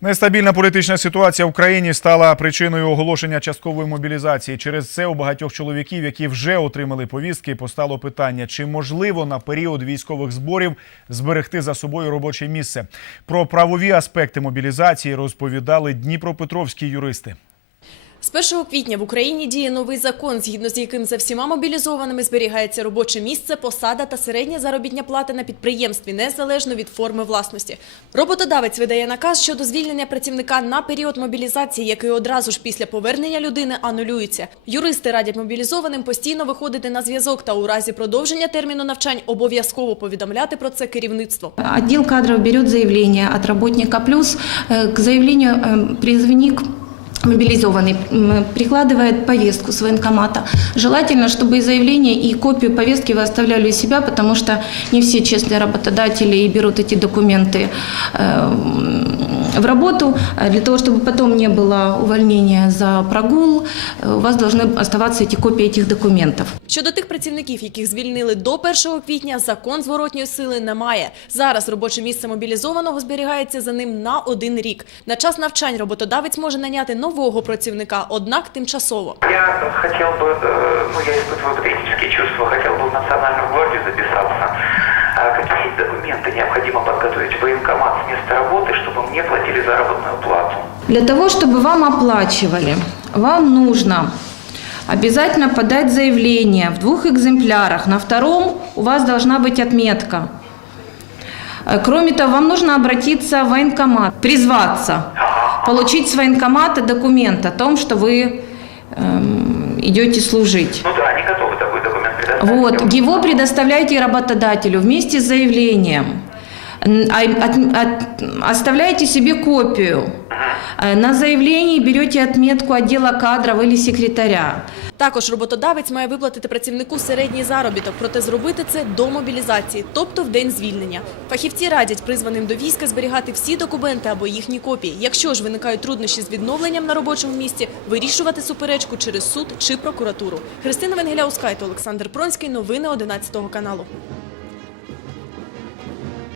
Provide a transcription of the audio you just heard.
Нестабільна політична ситуація в країні стала причиною оголошення часткової мобілізації. Через це у багатьох чоловіків, які вже отримали повістки, постало питання: чи можливо на період військових зборів зберегти за собою робоче місце? Про правові аспекти мобілізації розповідали дніпропетровські юристи. З 1 квітня в Україні діє новий закон, згідно з яким за всіма мобілізованими зберігається робоче місце, посада та середня заробітня плата на підприємстві, незалежно від форми власності. Роботодавець видає наказ щодо звільнення працівника на період мобілізації, який одразу ж після повернення людини анулюється. Юристи радять мобілізованим постійно виходити на зв'язок та у разі продовження терміну навчань обов'язково повідомляти про це керівництво. Отдел кадров берет заявление от работника плюс. Э, К заявлению э, призывник мобилизованный м, прикладывает повестку с военкомата. Желательно, чтобы и заявление, и копию повестки вы оставляли у себя, потому что не все честные работодатели и берут эти документы э, в работу. А Для того, чтобы потом не было увольнения за прогул, э, у вас должны оставаться эти копии этих документов. Щодо тих працівників, яких звільнили до 1 квітня, закон зворотньої сили немає. Зараз робоче місце мобілізованого зберігається за ним на один рік. На час навчань роботодавець може наняти нового працівника, однак тимчасово. Я хотел бы, э, ну я испытываю патриотические чувства, хотел бы в Национальную гвардию записаться. Документы необходимо подготовить в военкомат с места работы, чтобы мне платили заработную плату? Для того, чтобы вам оплачивали, вам нужно обязательно подать заявление в двух экземплярах. На втором у вас должна быть отметка. Э, Кроме того, вам нужно обратиться в военкомат, призваться, получить с военкомата документ о том, что вы эм, идете служить. Ну да, Вот, его предоставляйте работодателю вместе с заявлением. От- от- оставляете себе копию. Э, На заявлении берете отметку отдела кадров или секретаря. Також роботодавець має виплатити працівнику середній заробіток, проте зробити це до мобілізації, тобто в день звільнення. Фахівці радять призваним до війська зберігати всі документи або їхні копії. Якщо ж виникають труднощі з відновленням на робочому місці, вирішувати суперечку через суд чи прокуратуру. Христина Венгеляускайте, Олександр Пронський. Новини 11 каналу.